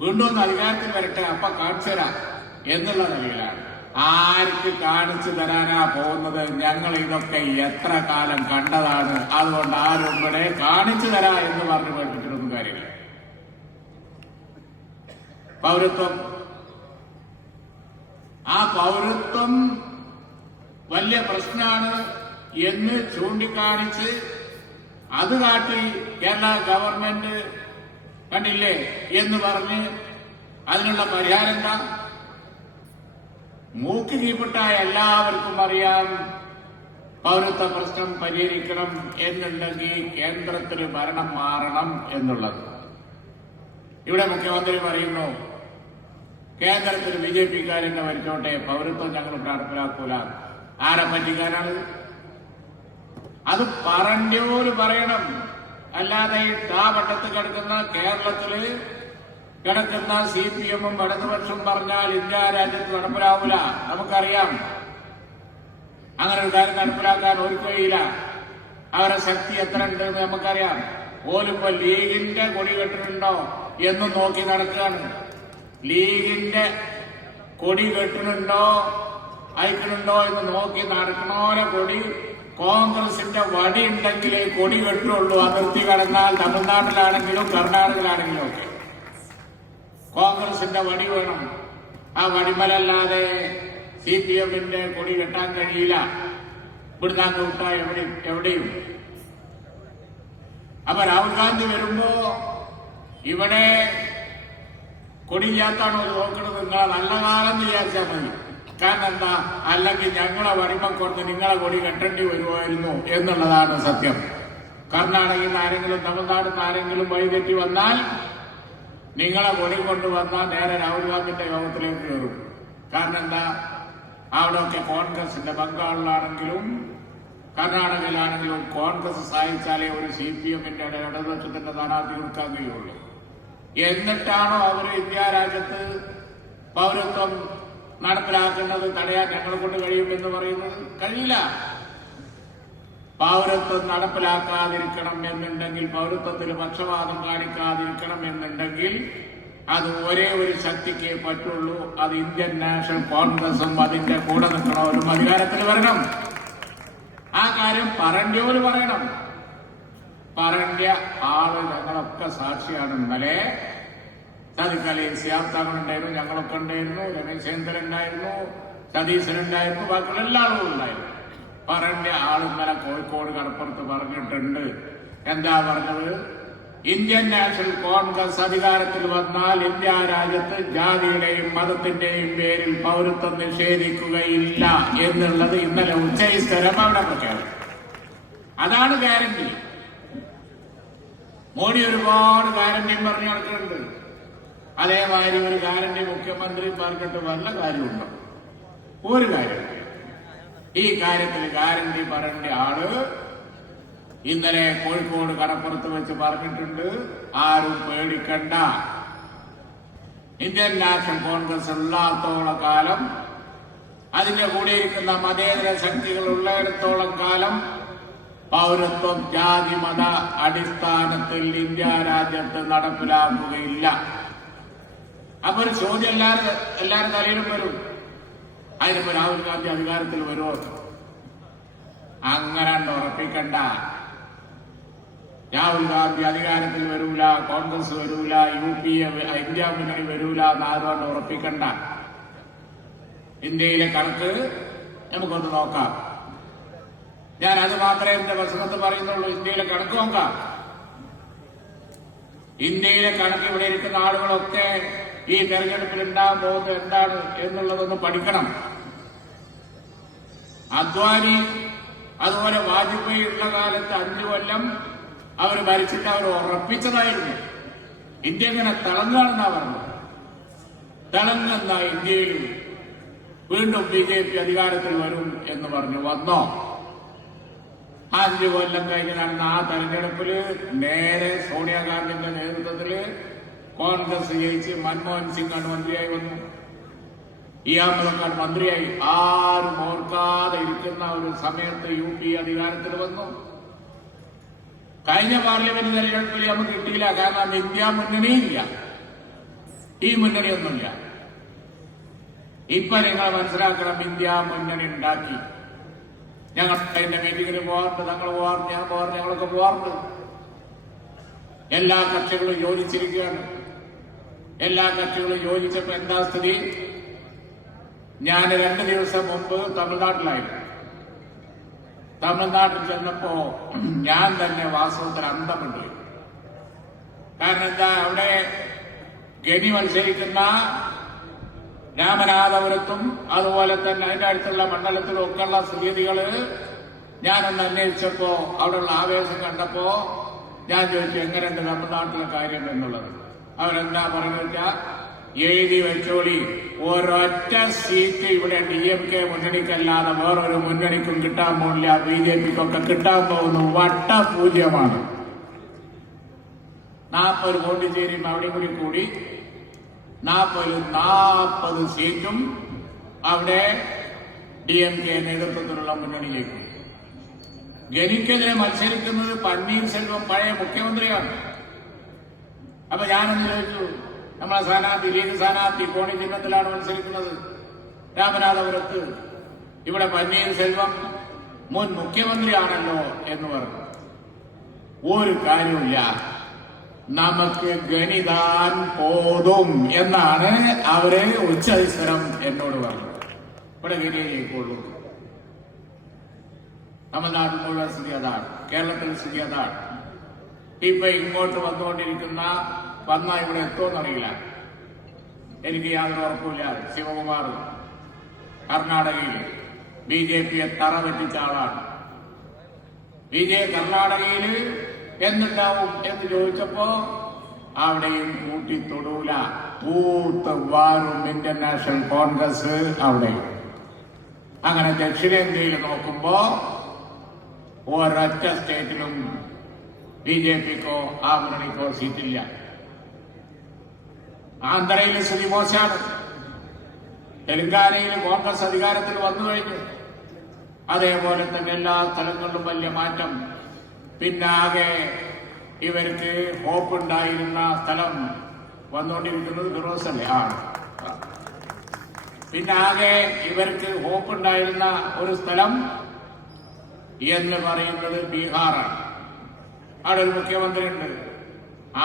വീണ്ടും ഒന്ന് അധികാരത്തിൽ വരട്ടെ, അപ്പൊ കാണിച്ചു തരാം എന്നുള്ള നിലയിലാണ്. ആർക്ക് കാണിച്ചു തരാനാ പോകുന്നത്? ഞങ്ങൾ ഇതൊക്കെ എത്ര കാലം കണ്ടതാണ്. അതുകൊണ്ട് ആരും ഇവിടെ കാണിച്ചു തരാ എന്ന് പറഞ്ഞ് പഠിപ്പിച്ചിട്ടൊന്നും കാര്യമില്ല. പൗരത്വം, ആ പൗരത്വം വലിയ പ്രശ്നമാണ് എന്ന് ചൂണ്ടിക്കാണിച്ച് അത് കാട്ടി കേരള ഗവൺമെന്റ് കണ്ടില്ലേ എന്ന് പറഞ്ഞ് അതിനുള്ള പരിഹാരം എന്താ? മൂക്ക് കീപ്പിട്ടായ എല്ലാവർക്കും അറിയാം പൗരത്വ പ്രശ്നം പരിഹരിക്കണം എന്നുണ്ടെങ്കിൽ കേന്ദ്രത്തിൽ ഭരണം മാറണം എന്നുള്ളത്. ഇവിടെ മുഖ്യമന്ത്രി പറയുന്നു കേന്ദ്രത്തിൽ BJP-ക്കാരെന്നെ ഭരിച്ചോട്ടെ, പൗരത്വം ഞങ്ങൾ നടപ്പിലാക്കൂല. ആരെ പറ്റിക്കാനാണ്? അത് പറഞ്ഞോര് പറയണം. അല്ലാതെ ഈ താപട്ടത്ത് കിടക്കുന്ന കേരളത്തില് കിടക്കുന്ന CPM-ഉം ഇടതുപക്ഷവും പറഞ്ഞാൽ ഇന്ത്യ രാജ്യത്ത് നടപ്പിലാവൂല. നമുക്കറിയാം അങ്ങനെ ഒരു കാര്യം നടപ്പിലാക്കാൻ ഒരു കഴിയില്ല. അവരുടെ ശക്തി എത്ര ഉണ്ടെന്ന് നമുക്കറിയാം. ഓലിപ്പോ ലീഗിന്റെ കൊടി കെട്ടുന്നുണ്ടോ എന്ന് നോക്കി നടക്കുകയാണ്. ലീഗിന്റെ കൊടി കെട്ടുന്നുണ്ടോ അയക്കുന്നുണ്ടോ എന്ന് നോക്കി നടക്കണോരെ കൊടി കോൺഗ്രസിന്റെ വടി ഉണ്ടെങ്കിലേ കൊടി കെട്ടുള്ളൂ. അതിർത്തി കടന്നാൽ തമിഴ്നാട്ടിലാണെങ്കിലും കർണാടകയിലാണെങ്കിലും ഒക്കെ കോൺഗ്രസിന്റെ വടി വേണം. ആ വടിമലല്ലാതെ CPM-ന്റെ കൊടി കെട്ടാൻ കഴിയില്ല. ഇവിടുന്ന് അങ്ങ് വിട്ടാ എവിടെയും. അപ്പൊ രാഹുൽ ഗാന്ധി വരുമ്പോ ഇവിടെ കൊടിയാത്താണോ നോക്കുന്നത്? നിങ്ങളെ നല്ല കാലം വിചാരിച്ചാൽ മതി. കാരണം എന്താ? അല്ലെങ്കിൽ ഞങ്ങളെ വടിമ കൊണ്ട് നിങ്ങളെ കൊടി കെട്ടേണ്ടി വരുമായിരുന്നു എന്നുള്ളതാണ് സത്യം. കർണാടകയിൽ നിന്ന് ആരെങ്കിലും തമിഴ്നാട്ടിൽ നിന്ന് ആരെങ്കിലും വഴിതെറ്റി വന്നാൽ നിങ്ങളെ കൊടി കൊണ്ടുവന്നാൽ നേരെ രാഹുൽ ഗാന്ധിന്റെ യോഗത്തിലേക്ക് കയറും. കാരണം എന്താ? അവിടെയൊക്കെ കോൺഗ്രസിന്റെ ബംഗാളിലാണെങ്കിലും കർണാടകയിലാണെങ്കിലും കോൺഗ്രസ് സഹായിച്ചാലേ ഒരു CPM-ന്റെ ഇടതുപക്ഷത്തിന്റെ സ്ഥാനാർത്ഥി കൊടുക്കാൻ കഴിയുള്ളൂ. എന്നിട്ടാണോ അവർ ഇന്ത്യ രാജ്യത്ത് പൗരത്വം നടപ്പിലാക്കുന്നത് തടയാൻ ഞങ്ങളെ കൊണ്ട് കഴിയുമെന്ന് പറയുന്നത്? കഴിയില്ല. പൗരത്വം നടപ്പിലാക്കാതിരിക്കണം എന്നുണ്ടെങ്കിൽ, പൗരത്വത്തിൽ പക്ഷപാതം കാണിക്കാതിരിക്കണം എന്നുണ്ടെങ്കിൽ അത് ഒരേ ഒരു ശക്തിക്കേ പറ്റുള്ളൂ. അത് ഇന്ത്യൻ നാഷണൽ കോൺഗ്രസും അതിന്റെ കൂടെ നിൽക്കണവരും അധികാരത്തിൽ വരണം. ആ കാര്യം പറയേണ്ടവര് പറയണം. പറയേണ്ട ആള് ഞങ്ങളൊക്കെ സാക്ഷിയാണ്. ഇന്നലെ സാദിഖലി സിയാബ്താങ്ങളുണ്ടായിരുന്നു, ഞങ്ങളൊക്കെ ഉണ്ടായിരുന്നു, രമേശേന്ദ്രൻ ഉണ്ടായിരുന്നു, സതീശനുണ്ടായിരുന്നു, ബാക്കിയുള്ള എല്ലാ ആളുകളും ഉണ്ടായിരുന്നു. പറയേണ്ട ആൾ ഇന്നലെ കോഴിക്കോട് കടപ്പുറത്ത് പറഞ്ഞിട്ടുണ്ട്. എന്താ പറഞ്ഞത്? ഇന്ത്യൻ നാഷണൽ കോൺഗ്രസ് അധികാരത്തിൽ വന്നാൽ ഇന്ത്യ രാജ്യത്ത് ജാതിയുടെയും മതത്തിന്റെയും പേരിൽ പൗരത്വം നിഷേധിക്കുകയില്ല എന്നുള്ളത് ഇന്നലെ ഉച്ചസ്ഥരം അവിടെ പ്രഖ്യാപിച്ചു. അതാണ് ഗ്യാരണ്ടി. മോഡി ഒരുപാട് ഗ്യാരണ്ടിയും പറഞ്ഞു നടക്കുന്നുണ്ട്. അതേമാതിരി ഒരു ഗ്യാരണ്ടി മുഖ്യമന്ത്രി പറഞ്ഞിട്ട് വല്ല കാര്യമുണ്ടോ? ഒരു കാര്യമില്ല. ഈ കാര്യത്തിൽ ഗ്യാരണ്ടി പറയേണ്ട ആള് ഇന്നലെ കോഴിക്കോട് കടപ്പുറത്ത് വെച്ച് പറഞ്ഞിട്ടുണ്ട്. ആരും പേടിക്കണ്ട. ഇന്ത്യൻ നാഷണൽ കോൺഗ്രസ് ഉള്ളത്തോളം കാലം, അതിന്റെ കൂടെ ഇരിക്കുന്ന മതേതര ശക്തികൾ ഉള്ളിടത്തോളം കാലം പൗരത്വം ജാതി മത അടിസ്ഥാനത്തിൽ ഇന്ത്യ രാജ്യത്ത് നടപ്പിലാക്കുകയില്ല. അപ്പൊ ഒരു ചോദ്യം എല്ലാവരും തലയിലും വരും. അതിനിപ്പോ രാഹുൽ ഗാന്ധി അധികാരത്തിൽ വരുമോ? അങ്ങനെ ഉറപ്പിക്കണ്ട. രാഹുൽ ഗാന്ധി അധികാരത്തിൽ വരൂല, കോൺഗ്രസ് വരൂല, UPA ഇന്ത്യ മുന്നണി വരൂല എന്നാരും ഉറപ്പിക്കണ്ട. ഇന്ത്യയിലെ കണക്ക് നമുക്കൊന്ന് നോക്കാം. ഞാൻ അത് മാത്രമേ എന്റെ പ്രസംഗത്ത് പറയുന്നുള്ളൂ. ഇന്ത്യയിലെ കണക്ക് നോക്കാം. ഇന്ത്യയിലെ കണക്ക് ഇവിടെ ഇരിക്കുന്ന ആളുകളൊക്കെ ഈ തെരഞ്ഞെടുപ്പിൽ ഉണ്ടാകാൻ പോകുന്നത് എന്താണ് എന്നുള്ളതൊന്ന് പഠിക്കണം. അദ്വാനി അതുപോലെ വാജ്പേയി ഉള്ള കാലത്ത് 5 കൊല്ലം അവർ ഭരിച്ചിട്ട് അവർ ഉറപ്പിച്ചതായിരുന്നു ഇന്ത്യ ഇങ്ങനെ തിളങ്ങാണെന്നാ പറഞ്ഞത്. തിളങ്ങുന്ന ഇന്ത്യയിൽ വീണ്ടും BJP അധികാരത്തിൽ വരും എന്ന് പറഞ്ഞു. വന്നോ? 5 കൊല്ലം കഴിഞ്ഞ് നടന്ന ആ തെരഞ്ഞെടുപ്പില് നേരെ സോണിയാഗാന്ധിന്റെ നേതൃത്വത്തില് കോൺഗ്രസ് ജയിച്ച് മൻമോഹൻ സിംഗ് ആണ് മന്ത്രിയായി വന്നു. അഹമ്മദ് മന്ത്രിയായി. ആരും ഓർക്കാതെ ഇരിക്കുന്ന ഒരു സമയത്ത് UPA അധികാരത്തിൽ വന്നു. കഴിഞ്ഞ പാർലമെന്റ് തെരഞ്ഞെടുപ്പിൽ നമുക്ക് കിട്ടിയില്ല. കാരണം ഇന്ത്യ മുന്നണിയില്ല. ഈ മുന്നണിയൊന്നുമില്ല. ഇപ്പൊ നിങ്ങൾ മനസ്സിലാക്കണം, ഇന്ത്യ മുന്നണി ഉണ്ടാക്കി. ഞങ്ങൾ അതിന്റെ മീറ്റിങ്ങിന് പോകാറുണ്ട്, ഞങ്ങൾ പോകാറുണ്ട്, ഞാൻ പോകാറുണ്ട്, ഞങ്ങളൊക്കെ പോകാറുണ്ട്. എല്ലാ കക്ഷികളും യോജിച്ചിരിക്കുകയാണ്. എല്ലാ കക്ഷികളും യോജിച്ചപ്പോ എന്താ സ്ഥിതി? ഞാൻ 2 ദിവസം മുമ്പ് തമിഴ്നാട്ടിലായിരുന്നു. തമിഴ്നാട്ടിൽ ചെന്നപ്പോ ഞാൻ തന്നെ വാസ്തവത്തിൽ അന്തമുണ്ട്. കാരണം എന്താ, അവിടെ ഗനി മത്സരിക്കുന്ന രാമനാഥപുരത്തും അതുപോലെ തന്നെ അതിന്റെ അടുത്തുള്ള മണ്ഡലത്തിലും ഒക്കെയുള്ള സ്ഥിതികള് ഞാനൊന്ന് അന്വേഷിച്ചപ്പോ അവിടെയുള്ള ആവേശം കണ്ടപ്പോ ഞാൻ ചോദിച്ചു, എങ്ങനെയുണ്ട് തമിഴ്നാട്ടിലെ കാര്യം എന്നുള്ളത്. അവരെന്താ പറയുന്നത് വെച്ചാൽ, എഴുതി വെച്ചോളി, ഒരൊറ്റ സീറ്റ് ഇവിടെ DMK മുന്നണിക്കല്ലാതെ വേറൊരു മുന്നണിക്കും കിട്ടാൻ പോകില്ല, BJPക്കൊക്കെ കിട്ടാൻ പോകുന്നു വട്ടപൂജ്യമാണ്. 40 പോണ്ടിച്ചേരിയും അവിടെ കൂടി 40 സീറ്റും അവിടെ DMK നേതൃത്വത്തിലുള്ള മുന്നണിയിലേക്ക്. ഗനിക്കെതിരെ മത്സരിക്കുന്നത് പന്നീർസെൽവം പഴയ മുഖ്യമന്ത്രിയാണ്. അപ്പൊ ഞാനൊന്ന് ചോദിച്ചു, നമ്മളെ സ്ഥാനാർത്ഥി, ലീഗ് സ്ഥാനാർത്ഥി കോണി ചിഹ്നത്തിലാണ് മത്സരിക്കുന്നത് രാമനാഥപുരത്ത്. ഇവിടെ പന്നീർസെൽവം മുൻ മുഖ്യമന്ത്രിയാണല്ലോ എന്ന് പറഞ്ഞു. ഒരു കാര്യമില്ല, നമുക്ക് ഗണിതാൻ പോതും എന്നാണ് അവര് ഉച്ചസ്ഥരം എന്നോട് പറഞ്ഞത്. ഇവിടെ ഗനിയെ ജയിക്കുള്ളൂ. തമിഴ്നാട്ടിൽ മുഴുവൻ സ്ഥിതി അതാണ്, കേരളത്തിൽ സ്ഥിതി അതാണ്. ഇപ്പൊ ഇങ്ങോട്ട് വന്ന ഇവിടെ എത്തുമെന്നറിയില്ല, എനിക്ക് യാതൊരു ഉറപ്പില്ല. ശിവകുമാർ കർണാടകയിൽ BJPയെ തറ വെട്ടിച്ച ആളാണ്. കർണാടകയിൽ എന്തുണ്ടാവും എന്ന് ചോദിച്ചപ്പോ അവിടെയും കൂട്ടിത്തൊടൂല, തൂത്ത് വാരും ഇന്ത്യൻ നാഷണൽ കോൺഗ്രസ് അവിടെയും. അങ്ങനെ ദക്ഷിണേന്ത്യയിൽ നോക്കുമ്പോ ഒരൊറ്റ സ്റ്റേറ്റിലും BJPക്കോ ആ മുന്നണിക്കോ സീറ്റില്ല. ആന്ധ്രയിൽ സ്ഥിതി മോശമാണ്. തെലങ്കാനയിൽ കോൺഗ്രസ് അധികാരത്തിൽ വന്നു കഴിഞ്ഞു. അതേപോലെ തന്നെ എല്ലാ സ്ഥലങ്ങളിലും വലിയ മാറ്റം. പിന്നാകെ ഇവർക്ക് ഹോപ്പുണ്ടായിരുന്ന സ്ഥലം വന്നുകൊണ്ടിരിക്കുന്നത് ഫിറോസല്ലേ ആണ്. പിന്നാകെ ഇവർക്ക് ഹോപ്പുണ്ടായിരുന്ന ഒരു സ്ഥലം എന്ന് പറയുന്നത് ബീഹാറാണ്. അവിടെ ഒരു മുഖ്യമന്ത്രി ഉണ്ട്,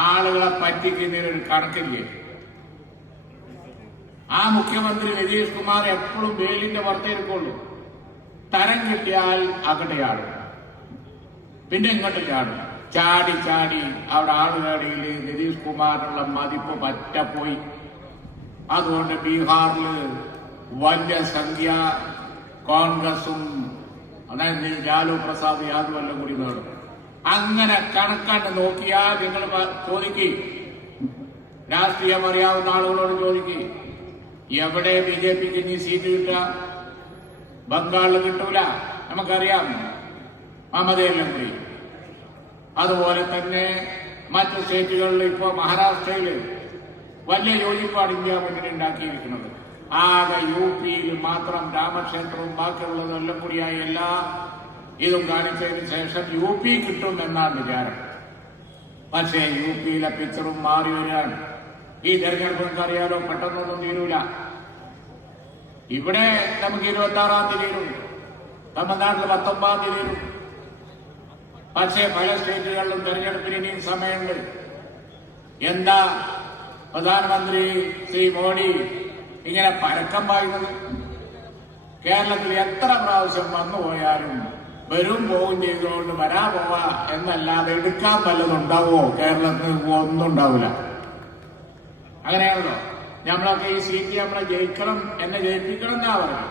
ആളുകളെ പറ്റിക്കുന്നതിനൊരു കണക്കില്ലേ. ആ മുഖ്യമന്ത്രി നിതീഷ് കുമാർ എപ്പോഴും വെയിലിന്റെ പുറത്തേക്കുള്ളൂ. തരം കിട്ടിയാൽ അങ്ങോട്ട് ചാടും, പിന്നെ ഇങ്ങോട്ട് ചാടും. ചാടി അവിടെ ആളുകളിൽ നിതീഷ് കുമാറിനുള്ള മതിപ്പ് പറ്റപ്പോയി. അതുകൊണ്ട് ബീഹാറിൽ വലിയ സംഖ്യ കോൺഗ്രസും അതായത് ലാലു പ്രസാദ് യാദവ് എല്ലാം കൂടി നേടും. അങ്ങനെ കണക്കാണ്ട് നോക്കിയാൽ നിങ്ങൾ ചോദിക്കും, രാഷ്ട്രീയം അറിയാവുന്ന ആളുകളോട് ചോദിക്കും, എവിടെ BJPക്ക് ഇനി സീറ്റ് കിട്ടുക? ബംഗാളിൽ കിട്ടൂല, നമുക്കറിയാം, മമതയെല്ലാം കൂടി. അതുപോലെ തന്നെ മറ്റു സ്റ്റേറ്റുകളിൽ ഇപ്പോ മഹാരാഷ്ട്രയില് വലിയ യോജിപ്പാണ് ഇന്ത്യ മുന്നണി ഉണ്ടാക്കിയിരിക്കുന്നത്. ആകെ UPയിൽ മാത്രം രാമക്ഷേത്രവും ബാക്കിയുള്ളതും എല്ലാം കൂടിയായി എല്ലാ ഇതും കാണിച്ചതിന് ശേഷം UP കിട്ടും എന്നാണ് വിചാരം. പക്ഷേ UPയിലെ പിക്ചറും മാറി വരികയാണ്. ഈ തെരഞ്ഞെടുപ്പ് നമുക്കറിയാലോ, പെട്ടെന്നൊന്നും തീരൂല. ഇവിടെ നമുക്ക് 26-ാം തീയതി തീരും, തമിഴ്നാട്ടിൽ 19-ാം തീയതി തീരും. പക്ഷേ പല സ്റ്റേറ്റുകളിലും തെരഞ്ഞെടുപ്പിന് ഇനിയും സമയമുണ്ട്. എന്താ പ്രധാനമന്ത്രി ശ്രീ മോഡി ഇങ്ങനെ പരക്കം പായുന്നത്? കേരളത്തിൽ എത്ര പ്രാവശ്യം വന്നുപോയാലും വരും പോവും ചെയ്തുകൊണ്ട് വരാ പോവാ എന്നല്ലാതെ എടുക്കാൻ വല്ലതുണ്ടാവോ? കേരളത്തിൽ ഒന്നും ഉണ്ടാവില്ല. അങ്ങനെയാണല്ലോ. നമ്മളൊക്കെ ഈ സീറ്റ് നമ്മളെ ജയിക്കണം, എന്നെ ജയിപ്പിക്കണം എന്നാ പറഞ്ഞു.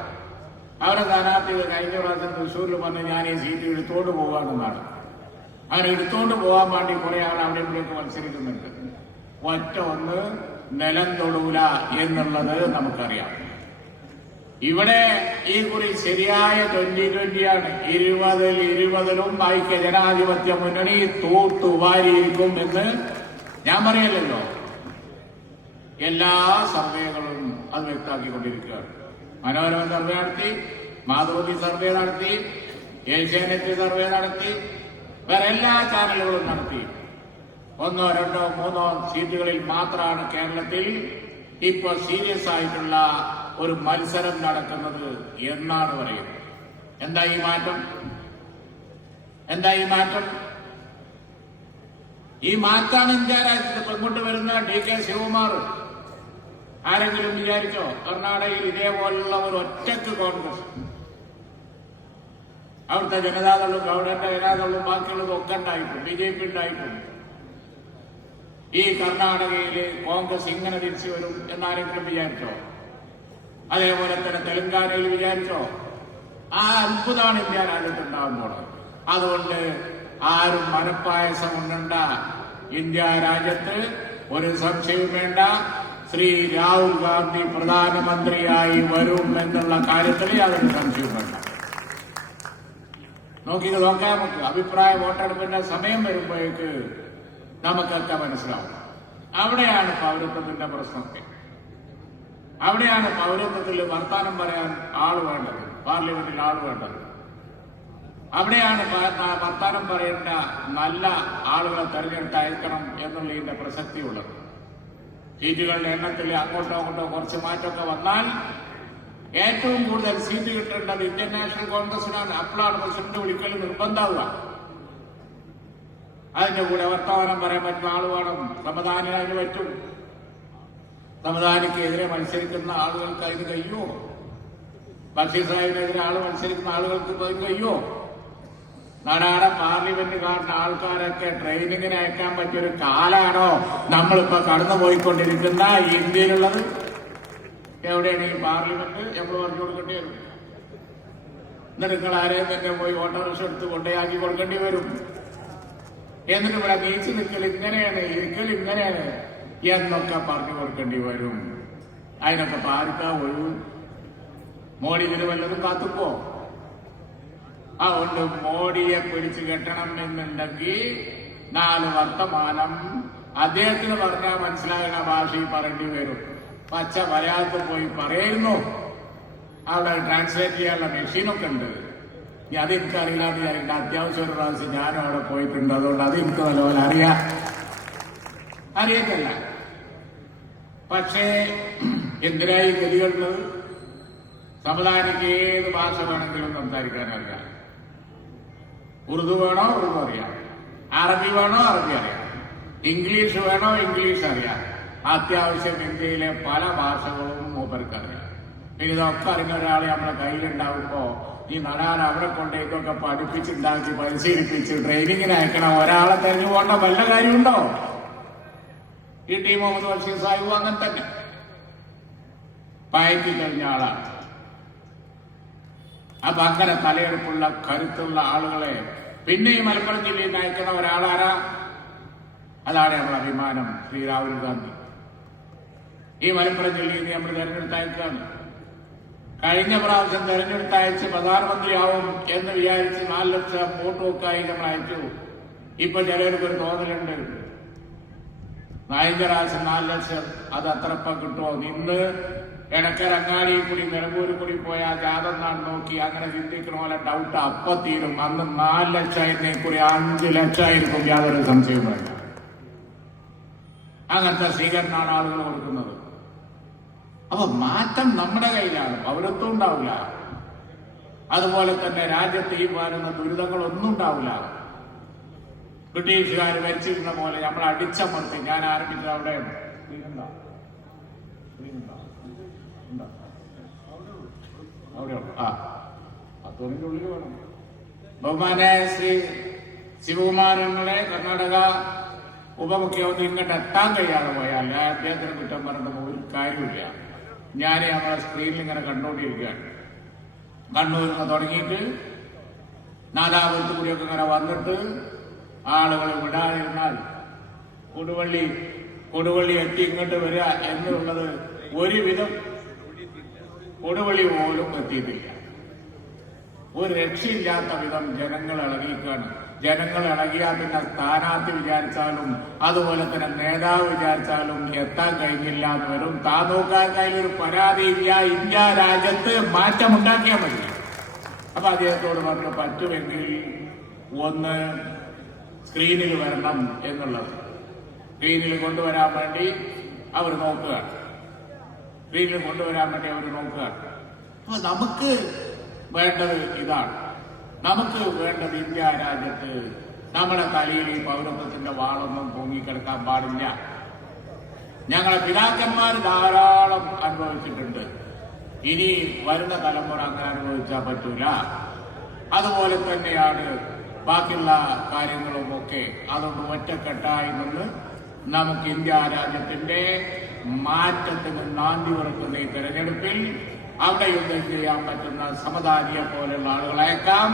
അവരെ സ്ഥാനാർത്ഥി കഴിഞ്ഞ പ്രാവശ്യം തൃശ്ശൂരിൽ പറഞ്ഞ് ഞാൻ ഈ സീറ്റ് എടുത്തോണ്ട് പോകാമെന്നാണ്. അങ്ങനെ എടുത്തോണ്ട് പോകാൻ വേണ്ടി കുറെ ആൾ അവിടെ ഇവിടെയൊക്കെ മത്സരിക്കുന്നുണ്ട്. ഒറ്റ ഒന്ന് നിലം തൊടൂല എന്നുള്ളത് നമുക്കറിയാം. ഇവിടെ ഈ കുറി ശരിയായ 2020 20-ലും ഐക്യ ജനാധിപത്യ മുന്നണി തൂത്തുവാരിയിരിക്കും എന്ന് ഞാൻ പറയല്ലോ. എല്ലാ സർവേകളും അത് വ്യക്തമാക്കിക്കൊണ്ടിരിക്കുകയാണ്. മനോരമ സർവേ നടത്തി, മാതൃഭൂമി സർവേ നടത്തി, ഏഷ്യാനെറ്റ് സർവേ നടത്തി, വേറെ എല്ലാ ചാനലുകളും നടത്തി. 1, 2, 3 സീറ്റുകളിൽ മാത്രമാണ് കേരളത്തിൽ ഇപ്പോൾ സീരിയസ് ആയിട്ടുള്ള ഒരു മത്സരം നടക്കുന്നത് എന്നാണ് പറയുന്നത്. എന്താ ഈ മാറ്റം? എന്താ ഈ മാറ്റം? ഈ മാറ്റാണ് ഇന്ത്യ രാജ്യത്ത് പെൺകൊണ്ട് വരുന്ന DK ശിവകുമാർ. ആരെങ്കിലും വിചാരിച്ചോ കർണാടകയിൽ ഇതേപോലുള്ള ഒരു ഒറ്റക്ക് കോൺഗ്രസ്? അവിടുത്തെ ജനതാദളും ഗവൺമെന്റ് ജനതാദളും ബാക്കിയുള്ളതും ഒക്കെ ഉണ്ടായിട്ടുണ്ട്, BJP ഉണ്ടായിട്ടുണ്ട്. ഈ കർണാടകയില് കോൺഗ്രസ് ഇങ്ങനെ തിരിച്ചു വരും എന്നാരെങ്കിലും വിചാരിച്ചോ? അതേപോലെ തന്നെ തെലങ്കാനയിൽ വിചാരിച്ചോ? ആ അത്ഭുതമാണ് ഇന്ത്യ രാജ്യത്ത് ഉണ്ടാകുമ്പോൾ. അതുകൊണ്ട് ആരും മനപ്പായസം ഉണ്ടണ്ട. ഇന്ത്യ രാജ്യത്ത് ഒരു സംശയവും വേണ്ട. ശ്രീ രാഹുൽ ഗാന്ധി പ്രധാനമന്ത്രിയായി വരും എന്നുള്ള കാര്യത്തിൽ യാതൊരു സംശയവും വേണ്ട. നോക്കാം. നമുക്ക് അഭിപ്രായ വോട്ടെടുപ്പിന്റെ സമയം വരുമ്പോഴേക്ക് നമുക്കൊക്കെ മനസ്സിലാവും. അവിടെയാണ് പൗരത്വത്തിന്റെ പ്രശ്നത്തെ. അവിടെയാണ് പൗരത്വത്തിൽ വർത്താനം പറയാൻ ആള് വേണ്ടത്, പാർലമെന്റിൽ ആള് വേണ്ടത്. അവിടെയാണ് വർത്താനം പറയേണ്ട നല്ല ആളുകളെ തെരഞ്ഞെടുത്ത് അയക്കണം എന്നുള്ളതിന്റെ പ്രസക്തിയുള്ളത്. സീറ്റുകളുടെ എണ്ണത്തിൽ അങ്ങോട്ടോ കുറച്ച് മാറ്റമൊക്കെ വന്നാൽ ഏറ്റവും കൂടുതൽ സീറ്റ് കിട്ടേണ്ടത് ഇന്ത്യൻ നാഷണൽ കോൺഗ്രസിനാണ്. അപ്പോഴാണ് പ്രസിഡന്റ് വിളിക്കൽ നിർബന്ധമാവുക. അതിന്റെ കൂടെ വർത്തമാനം പറയാൻ പറ്റുന്ന ആൾ വേണം. സമദാനിന് അതിന് പറ്റും. സമദാനിക്കെതിരെ മത്സരിക്കുന്ന ആളുകൾക്ക് അതിന് കഴിയുമോ? ബഷീർ സാഹിബിനെതിരെ മത്സരിക്കുന്ന ആളുകൾക്ക് അതിന് കഴിയുമോ? നാടാടെ പാർലമെന്റ് കാണുന്ന ആൾക്കാരൊക്കെ ട്രെയിനിങ്ങിന് അയക്കാൻ പറ്റിയൊരു കാലാണോ നമ്മളിപ്പോ കടന്നുപോയിക്കൊണ്ടിരിക്കുന്ന ഇന്ത്യയിലുള്ളത്? എവിടെയാണ് ഈ പാർലമെന്റ്? നമ്മൾ പറഞ്ഞു കൊടുക്കേണ്ടി വരും. എന്നിട്ട് നിങ്ങൾ ആരെയും തന്നെ പോയി ഓട്ടോറിക്ഷ എടുത്ത് കൊണ്ടേയാക്കി കൊടുക്കേണ്ടി വരും. എന്നിട്ട് ഇവിടെ നീച്ചു നിൽക്കൽ ഇങ്ങനെയാണ്, ഇരിക്കൽ ഇങ്ങനെയാണ് എന്നൊക്കെ പറഞ്ഞു കൊടുക്കേണ്ടി വരും. അതിനൊക്കെ പാർക്കാ ഒഴിവ്? മോഡി ഇതിന് വല്ലതും കാത്തുപ്പോ? അതുകൊണ്ട് മോഡിയെ പിടിച്ചു കെട്ടണം എന്നുണ്ടെങ്കിൽ 4 വർത്തമാനം അദ്ദേഹത്തിന് പറഞ്ഞാൽ മനസ്സിലാകുന്ന ഭാഷയിൽ പറയേണ്ടി വരും. പച്ച മലയാളത്തിൽ പോയി പറയുന്നു. അവിടെ ട്രാൻസ്ലേറ്റ് ചെയ്യാനുള്ള മെഷീനൊക്കെ ഉണ്ട്. അതെനിക്കറിയില്ല എന്ന് വിചാരിക്കേണ്ട. അത്യാവശ്യം ഒരു പ്രാവശ്യം ഞാനും അവിടെ പോയിട്ടുണ്ട്. അതുകൊണ്ട് അത് എനിക്ക് നല്ലപോലെ അറിയത്തില്ല. പക്ഷേ എന്തിനായി ഗതികളുള്ളത്? സമുദായക്ക് ഏത് ഭാഷ വേണമെങ്കിലും സംസാരിക്കാൻ അറിയാം. ഉറുദു വേണോ ഉറുദു അറിയാം, അറബി വേണോ അറബി അറിയാം, ഇംഗ്ലീഷ് വേണോ ഇംഗ്ലീഷ് അറിയാം. അത്യാവശ്യം ഇന്ത്യയിലെ പല ഭാഷകളും മൂപ്പർക്ക് അറിയാം. ഇതൊക്കെ അറിഞ്ഞ ഒരാളെ നമ്മുടെ കയ്യിലുണ്ടാവുമ്പോ ഈ നടാൻ അവിടെ കൊണ്ട് ഇതൊക്കെ പഠിപ്പിച്ചുണ്ടാക്കി പരിശീലിപ്പിച്ച് ട്രെയിനിങ്ങിന് അയക്കണം ഒരാളെ തെരഞ്ഞു പോകേണ്ട വല്ല കാര്യമുണ്ടോ? ഈ ടി മുഹമ്മദ് ബഷീർ സാഹിബും അങ്ങനെ തന്നെ പയറ്റി കഴിഞ്ഞ ആളാണ്. അപ്പൊ അങ്ങനെ തലയെടുപ്പുള്ള കരുത്തുള്ള ആളുകളെ പിന്നെ ഈ മലപ്പുറം ജില്ലയിൽ നയിക്കുന്ന ഒരാളാരാ? അതാണ് നമ്മുടെ അഭിമാനം, ശ്രീ രാഹുൽ ഗാന്ധി. ഈ മലപ്പുറം ജില്ലയിൽ നിന്ന് നമ്മൾ തെരഞ്ഞെടുത്തയച്ചാണ്. കഴിഞ്ഞ പ്രാവശ്യം തെരഞ്ഞെടുത്തയച്ച് പ്രധാനമന്ത്രിയാവും എന്ന് വിചാരിച്ച് 4 ലക്ഷം വോട്ടുമൊക്കെയായി നമ്മൾ അയച്ചു. ഇപ്പൊ ചിലർക്ക് ഒരു തോന്നലുണ്ട്, കഴിഞ്ഞ പ്രാവശ്യം 4 ലക്ഷം അത് അത്രപ്പം കിട്ടുമോ? ഇന്ന് ഇടയ്ക്കര അങ്ങാടിയിൽ കൂടി നിലമ്പൂരിൽ കൂടി പോയാൽ ജാതെന്നാണ് നോക്കി അങ്ങനെ ചിന്തിക്കണ പോലെ ഡൗട്ട് അപ്പൊ തീരും. അന്ന് 4 ലക്ഷമായിരുന്നേ കൂടി 5 ലക്ഷമായിരിക്കും, യാതൊരു സംശയവും വേണ്ട. അങ്ങനത്തെ സ്വീകരണമാണ് ആളുകൾ കൊടുക്കുന്നത്. അപ്പൊ മാറ്റം നമ്മുടെ കയ്യിലാണ്, പൗരത്വം ഉണ്ടാവില്ല. അതുപോലെ തന്നെ രാജ്യത്ത് ഈ വരുന്ന ദുരിതങ്ങളൊന്നും ഉണ്ടാവില്ല. ബ്രിട്ടീഷുകാർ ഭരിച്ചിരുന്ന പോലെ നമ്മൾ അടിച്ചമർത്തി. ഞാൻ ആരംഭിച്ച അവിടെ ഉള്ളിൽ വേണം. ബഹുമാനായ ശ്രീ ശിവകുമാരങ്ങളെ കർണാടക ഉപമുഖ്യമന്ത്രി ഇങ്ങോട്ട് എത്താൻ കഴിയാതെ പോയാൽ അദ്ദേഹത്തിന് കുറ്റം പറഞ്ഞിട്ട് ഒരു കാര്യമില്ല. ഞാൻ നമ്മളെ സ്ക്രീനിൽ ഇങ്ങനെ കണ്ടുകൊണ്ടിരിക്കുകയാണ്. കണ്ണൂരിൽ നിന്ന് തുടങ്ങിയിട്ട് നാദാപുരത്ത് കൂടിയൊക്കെ ഇങ്ങനെ വന്നിട്ട് ആളുകൾ വിടാതിരുന്നാൽ കൊടുവള്ളി എത്തി ഇങ്ങോട്ട് വരിക എന്നുള്ളത് ഒരുവിധം കൊടുവള്ളി പോലും എത്തിയിട്ടില്ല. ഒരു രക്ഷയില്ലാത്ത വിധം ജനങ്ങൾ ഇളകിക്കാണ്. ജനങ്ങൾ ഇളകിയാൽ പിന്നെ സ്ഥാനാർത്ഥി വിചാരിച്ചാലും അതുപോലെ തന്നെ നേതാവ് വിചാരിച്ചാലും എത്താൻ കഴിഞ്ഞില്ല എന്ന് വരും. താനൂക്കാൻ കയ്യിലൊരു പരാതിയില്ല. ഇന്ത്യ രാജ്യത്ത് മാറ്റമുണ്ടാക്കിയാൽ മതി. അപ്പൊ അദ്ദേഹത്തോട് പറഞ്ഞു പറ്റുമെങ്കിൽ ഒന്ന് സ്ക്രീനിൽ വരണം എന്നുള്ളത്. സ്ക്രീനിൽ കൊണ്ടുവരാൻ വേണ്ടി അവർ നോക്കുകയാണ്. സ്ക്രീനിൽ കൊണ്ടുവരാൻ വേണ്ടി അവർ നോക്കുകയാണ്. അപ്പൊ നമുക്ക് വേണ്ടത് ഇതാണ്. നമുക്ക് വേണ്ടത് ഇന്ത്യ രാജ്യത്ത് നമ്മുടെ തലയിൽ ഈ പൗരത്വത്തിന്റെ വാളൊന്നും പൊങ്ങിക്കിടക്കാൻ പാടില്ല. ഞങ്ങളെ പിതാക്കന്മാർ ധാരാളം അനുഭവിച്ചിട്ടുണ്ട്. ഇനി വരുന്ന തലമുറ അങ്ങനെ അനുഭവിച്ചാൽ പറ്റൂല. അതുപോലെ തന്നെയാണ് ബാക്കിയുള്ള കാര്യങ്ങളുമൊക്കെ. അതുകൊണ്ട് ഒറ്റക്കെട്ടായി നിന്ന് നമുക്ക് ഇന്ത്യ രാജ്യത്തിന്റെ മാറ്റത്തിന് നാന്ദി ഉറക്കുന്ന ഈ തെരഞ്ഞെടുപ്പിൽ അവിടെ യുദ്ധം ചെയ്യാൻ പറ്റുന്ന സമതാരിയെ പോലുള്ള ആളുകളേക്കാം.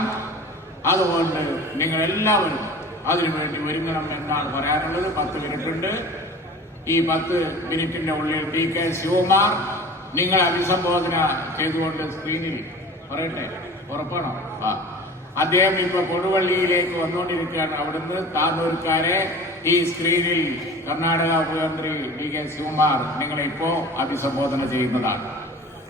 അതുകൊണ്ട് നിങ്ങൾ എല്ലാവരും അതിനുവേണ്ടി ഒരുങ്ങണം എന്നാണ് പറയാനുള്ളത്. 10 മിനിറ്റുണ്ട്. ഈ 10 മിനിറ്റിന്റെ ഉള്ളിൽ DK ശിവകുമാർ നിങ്ങളെ അഭിസംബോധന ചെയ്തുകൊണ്ട് സ്ക്രീനിൽ പറയട്ടെ. ഉറപ്പാണോ? അദ്ദേഹം ഇപ്പൊ കൊടുവള്ളിയിലേക്ക് വന്നുകൊണ്ടിരിക്കുകയാണ്. അവിടുന്ന് താന്നൂർക്കാരെ ഈ സ്ക്രീനിൽ കർണാടക മുഖ്യമന്ത്രി DK ശിവകുമാർ നിങ്ങളെ ഇപ്പോ അഭിസംബോധന ചെയ്യുന്നതാണ്.